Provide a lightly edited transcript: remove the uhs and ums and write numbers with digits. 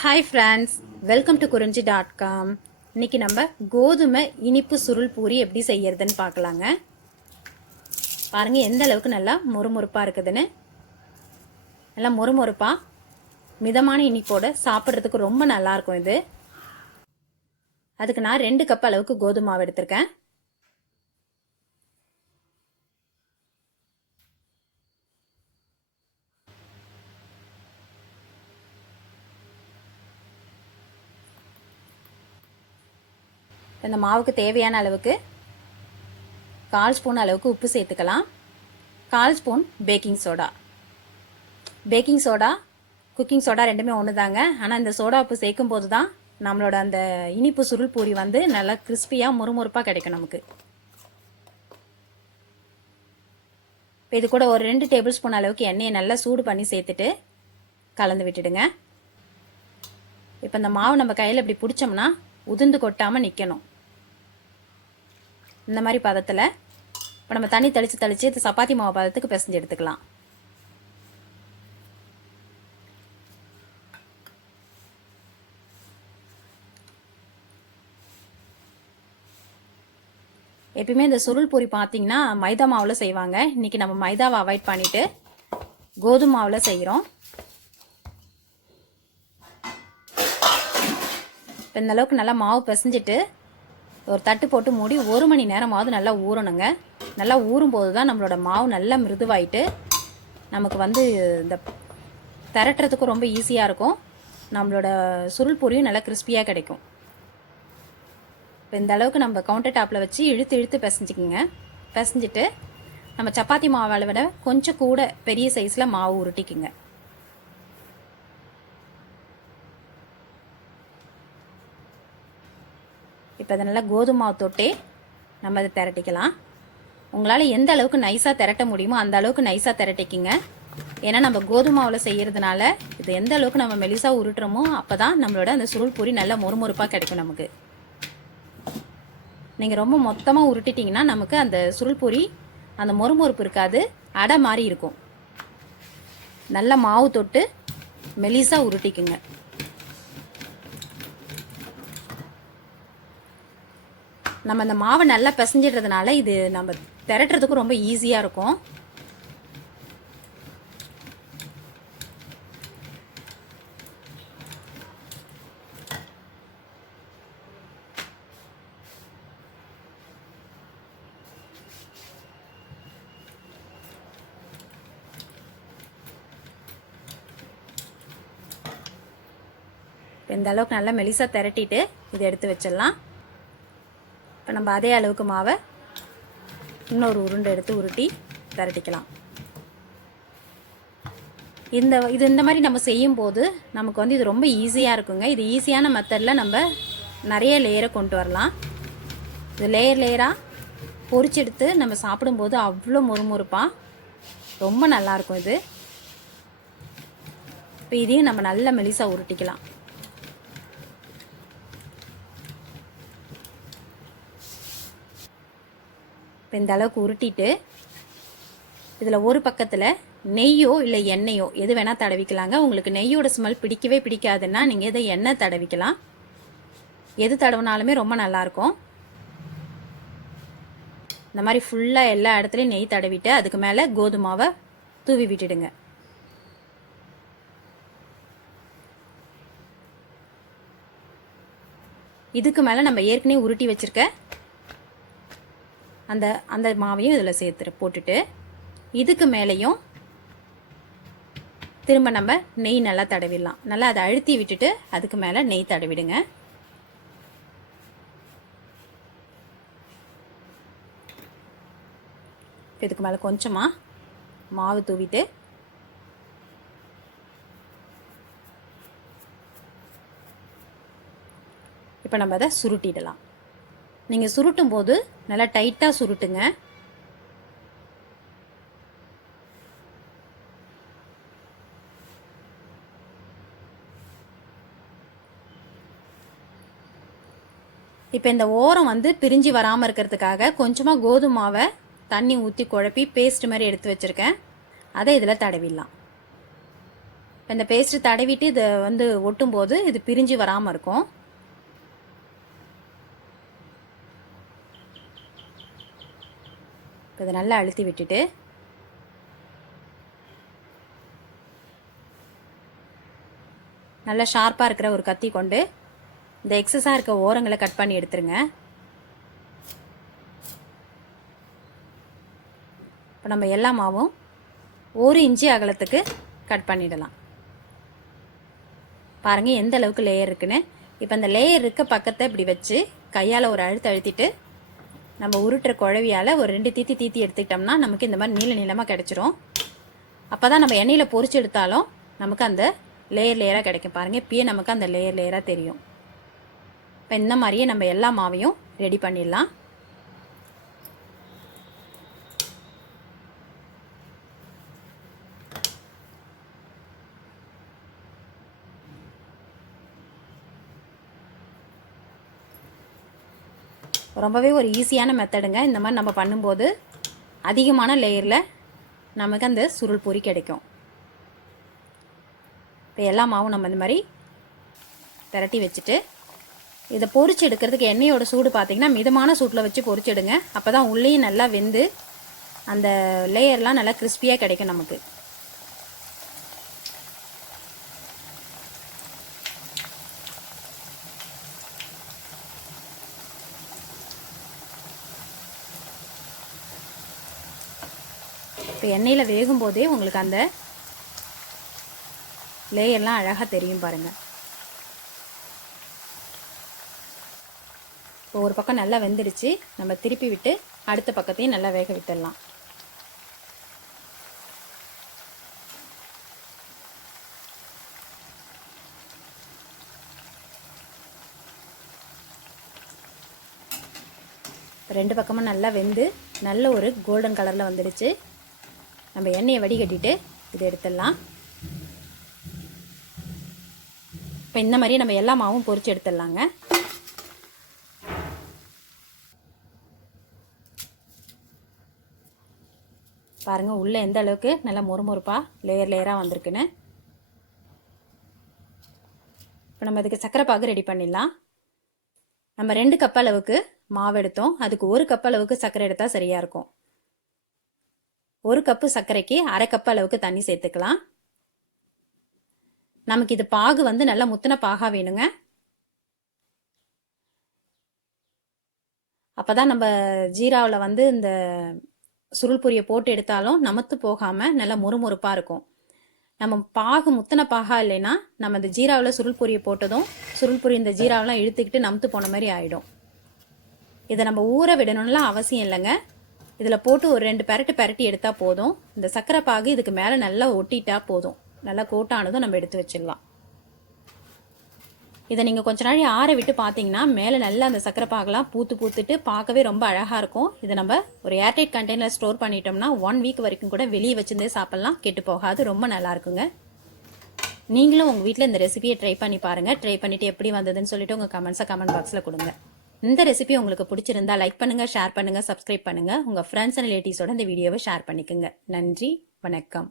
Hi friends, welcome to குறிஞ்சி.com. இன்னைக்கு நம்ம கோதுமை இனிப்பு சுருள் பூரி எப்படி செய்யறதுன்னு பார்க்கலாங்க. பாருங்க எந்த அளவுக்கு நல்லா மொறுமொறுப்பாக இருக்குதுன்னு. நல்லா மொறுமொறுப்பாக மிதமான இனிப்போட சாப்பிட்றதுக்கு ரொம்ப நல்லாயிருக்கும் இது. அதுக்கு நான் 2 கப் அளவுக்கு கோதுமை மாவு எடுத்திருக்கேன். இந்த மாவுக்கு தேவையான அளவுக்கு 1/4 ஸ்பூன் அளவுக்கு உப்பு சேர்த்துக்கலாம். 1/4 spoon baking soda. Baking soda cooking soda ரெண்டுமே ஒன்று தாங்க. ஆனால் இந்த சோடா உப்பு சேர்க்கும் போது தான் நம்மளோட அந்த இனிப்பு சுருள் பூரி வந்து நல்லா கிறிஸ்பியாக முறுமுறுப்பாக கிடைக்கும் நமக்கு. இப்போ இது கூட ஒரு 2 டேபிள் ஸ்பூன் அளவுக்கு எண்ணெயை நல்லா சூடு பண்ணி சேர்த்துட்டு கலந்து விட்டுடுங்க. இப்போ இந்த மாவு நம்ம கையில் இப்படி பிடிச்சோம்னா உதிர்ந்து கொட்டாமல் நிற்கணும். இந்த மாதிரி பதத்தில் இப்போ நம்ம தண்ணி தெளித்து இது சப்பாத்தி மாவு பதத்துக்கு பிசைஞ்சு எடுத்துக்கலாம். எப்பயுமே இந்த சுருள் பூரி பார்த்தீங்கன்னா மைதா மாவில் செய்வாங்க. இன்றைக்கி நம்ம மைதாவை அவாய்ட் பண்ணிவிட்டு கோதுமை மாவில் செய்கிறோம். இப்போ இந்த அளவுக்கு நல்லா மாவு பிசைஞ்சிட்டு ஒரு தட்டு போட்டு மூடி 1 மணி நேரமாவது நல்லா ஊறணுங்க. நல்லா ஊறும்போது தான் நம்மளோட மாவு நல்லா மிருதுவாயிட்டு நமக்கு வந்து இந்த திரட்டுறதுக்கும் ரொம்ப ஈஸியாக இருக்கும். நம்மளோட சுருள் பூரியும் நல்லா கிறிஸ்பியாக கிடைக்கும். இப்போ இந்த அளவுக்கு நம்ம கவுண்டர் டாப்பில் வச்சு இழுத்து பிசைஞ்சிக்கோங்க. பிசைஞ்சிட்டு நம்ம சப்பாத்தி மாவை விட கொஞ்சம் கூட பெரிய சைஸில் மாவு உருட்டிக்குங்க. இப்போ அதை நல்லா கோதுமை மாவு தொட்டே நம்ம அதை திரட்டிக்கலாம். உங்களால் எந்த அளவுக்கு நைஸாக திரட்ட முடியுமோ அந்த அளவுக்கு நைஸாக திரட்டிக்கிங்க. ஏன்னா நம்ம கோதுமை மாவில் செய்கிறதுனால இது எந்த அளவுக்கு நம்ம மெலிசாக உருட்டுறோமோ அப்போ தான் நம்மளோட அந்த சுருள் பூரி நல்லா மொறுமொறுப்பாக கிடைக்கும் நமக்கு. நீங்கள் ரொம்ப மொத்தமாக உருட்டிட்டிங்கன்னா நமக்கு அந்த சுருள் பூரி அந்த மொறுமொறுப்பு இருக்காது, அடை மாதிரி இருக்கும். நல்லா மாவு தொட்டு மெலிசாக உருட்டிக்குங்க. நம்ம அந்த மாவை நல்லா பிசைஞ்சிடுறதுனால இது நம்ம திரட்டுறதுக்கும் ரொம்ப ஈஸியாக இருக்கும். இந்த அளவுக்கு நல்லா மெலிசாக திரட்டிட்டு இதை எடுத்து வச்சிடலாம். இப்போ நம்ம அதே அளவுக்கு மாவை இன்னொரு உருண்டை எடுத்து உருட்டி திரட்டிக்கலாம். இந்த மாதிரி நம்ம செய்யும்போது நமக்கு வந்து இது ரொம்ப ஈஸியாக இருக்குங்க. இது ஈஸியான மெத்தடில் நம்ம நிறைய லேயரை கொண்டு வரலாம். இது லேயராக பொரிச்செடுத்து நம்ம சாப்பிடும்போது அவ்வளோ மொறுமொறுப்பாக ரொம்ப நல்லாயிருக்கும் இது. இப்போ இதையும் நம்ம நல்லா மெலிசாக உருட்டிக்கலாம். இப்போ இந்த அளவுக்கு உருட்டிட்டு இதில் ஒரு பக்கத்தில் நெய்யோ இல்லை எண்ணெயோ எது வேணால் தடவிக்கலாங்க. உங்களுக்கு நெய்யோட ஸ்மெல் பிடிக்கவே பிடிக்காதுன்னா நீங்கள் இதை எண்ணெய் தடவிக்கலாம். எது தடவினாலுமே ரொம்ப நல்லாயிருக்கும். இந்த மாதிரி ஃபுல்லாக எல்லா இடத்துலையும் நெய் தடவிட்டு அதுக்கு மேலே கோதுமாவை தூவி விட்டுடுங்க. இதுக்கு மேலே நம்ம ஏற்கனவே உருட்டி வச்சுருக்க அந்த மாவையும் இதில் போட்டுட்டு இதுக்கு மேலேயும் திரும்ப நம்ம நெய் நல்லா தடவிடலாம். நல்லா அதை அழுத்தி விட்டுட்டு அதுக்கு மேலே நெய் தடவிடுங்க. இதுக்கு மேலே கொஞ்சமாக மாவு தூவிட்டு இப்போ நம்ம அதை சுருட்டிடலாம். நீங்கள் சுருட்டும் போது நல்லா டைட்டாக சுருட்டுங்க. இப்போ இந்த ஓரம் வந்து பிரிஞ்சு வராமல் இருக்கிறதுக்காக கொஞ்சமாக கோதுமை மாவை தண்ணி ஊற்றி குழப்பி பேஸ்ட் மாதிரி எடுத்து வச்சுருக்கேன். அதை இதில் தடவிடலாம். இப்போ இந்த பேஸ்ட்டு தடவிட்டு இதை வந்து ஒட்டும் போது இது பிரிஞ்சு வராமல் இருக்கும். இதை நல்லா அழுத்தி விட்டுட்டு நல்லா ஷார்ப்பாக இருக்கிற ஒரு கத்தி கொண்டு இந்த எக்ஸஸாக இருக்க ஓரங்களை கட் பண்ணி எடுத்துருங்க. இப்போ நம்ம எல்லா மாவும் 1 இன்ச்சு அகலத்துக்கு கட் பண்ணிடலாம். பாருங்கள் எந்த அளவுக்கு லேயர் இருக்குன்னு. இப்போ அந்த லேயர் இருக்க பக்கத்தை இப்படி வச்சு கையால் ஒரு அழுத்திட்டு நம்ம உருட்டுற குழவியால் ஒரு 2 தீத்தி எடுத்துக்கிட்டோம்னா நமக்கு இந்த மாதிரி நீளமாக கிடச்சிரும். அப்போ தான் நம்ம எண்ணெயில் பொரிச்சு எடுத்தாலும் நமக்கு அந்த லேயராக கிடைக்கும். பாருங்கள் இப்பயே நமக்கு அந்த லேயராக தெரியும். இப்போ இந்த மாதிரியே நம்ம எல்லா மாவையும் ரெடி பண்ணிடலாம். ரொம்பவே ஒரு ஈஸியான மெத்தடுங்க. இந்த மாதிரி நம்ம பண்ணும்போது அதிகமான லேயரில் நமக்கு அந்த சுருள் பொரி கிடைக்கும். இப்போ எல்லா மாவும் நம்ம இந்த மாதிரி திரட்டி வச்சுட்டு இதை பொரிச்சு எடுக்கிறதுக்கு எண்ணெயோட சூடு பார்த்திங்கன்னா மிதமான சூட்டில் வச்சு பொரிச்சிடுங்க. அப்போ தான் உள்ளேயும் நல்லா வெந்து அந்த லேயர்லாம் நல்லா கிறிஸ்பியாக கிடைக்கும் நமக்கு. இப்போ எண்ணெயில் வேகும் போதே உங்களுக்கு அந்த லேயர்லாம் அழகாக தெரியும் பாருங்கள். இப்போ ஒரு பக்கம் நல்லா வெந்துடுச்சு. நம்ம திருப்பி விட்டு அடுத்த பக்கத்தையும் நல்லா வேக விட்டுடலாம். ரெண்டு பக்கமும் நல்லா வெந்து நல்ல ஒரு கோல்டன் கலரில் வந்துடுச்சு. நம்ம எண்ணெயை வடிகட்டிட்டு இதை எடுத்துடலாம். இப்போ இந்த மாதிரி நம்ம எல்லா மாவும் பொரிச்சு எடுத்துடலாங்க. பாருங்கள் உள்ளே எந்த அளவுக்கு நல்லா மொறுமொறுப்பாக லேயராக வந்திருக்குன்னு. இப்போ நம்ம இதுக்கு சர்க்கரை பாகு ரெடி பண்ணிடலாம். நம்ம 2 கப் அளவுக்கு மாவு எடுத்தோம். அதுக்கு 1 கப் அளவுக்கு சர்க்கரை எடுத்தால் சரியாக இருக்கும். 1 கப்பு சர்க்கரைக்கு 1/2 கப் அளவுக்கு தண்ணி சேர்த்துக்கலாம். நமக்கு இது பாகு வந்து நல்லா முத்தின பாகா வேணுங்க. அப்போதான் நம்ம ஜீராவில் வந்து இந்த சுருள் பொரியை போட்டு எடுத்தாலும் நமத்து போகாமல் நல்லா மொறுமொறுப்பாக இருக்கும். நம்ம பாகு முத்தின பாகா இல்லைன்னா நம்ம இந்த ஜீராவில் சுருள் பொரியை போட்டதும் சுருள் பொரி இந்த ஜீராவெலாம் இழுத்துக்கிட்டு நமத்து போன மாதிரி ஆகிடும். இதை நம்ம ஊற விடணும்லாம் அவசியம் இல்லைங்க. இதில் போட்டு ஒரு 2 பெரட்டி எடுத்தால் போதும். இந்த சர்க்கரை பாகு இதுக்கு மேலே நல்லா ஒட்டிட்டா போதும். நல்லா கோட்டானதும் நம்ம எடுத்து வச்சிடலாம். இதை நீங்கள் கொஞ்ச நாள் ஆற விட்டு பார்த்தீங்கன்னா மேலே நல்லா அந்த சர்க்கரை பாகெல்லாம் பூத்துட்டு பார்க்கவே ரொம்ப அழகாக இருக்கும். இதை நம்ம ஒரு ஏர்டைட் கண்டெய்னரில் ஸ்டோர் பண்ணிட்டோம்னா 1 வீக் வரைக்கும் கூட வெளியே வச்சுருந்தே சாப்பிட்லாம், கெட்டு போகாது. ரொம்ப நல்லா இருக்குங்க. நீங்களும் உங்கள் வீட்டில் இந்த ரெசிபியை ட்ரை பண்ணி பாருங்கள். ட்ரை பண்ணிவிட்டு எப்படி வந்ததுன்னு சொல்லிட்டு உங்கள் கமெண்ட் பாக்ஸில் கொடுங்க. இந்த ரெசிபி உங்களுக்கு பிடிச்சிருந்தா லைக் பண்ணுங்கள், ஷேர் பண்ணுங்கள், சப்ஸ்கிரைப் பண்ணுங்கள். உங்கள் ஃப்ரெண்ட்ஸ் அண்ட் ரிலேட்டிவ்ஸோட இந்த வீடியோவை ஷேர் பண்ணிக்கோங்க. நன்றி, வணக்கம்.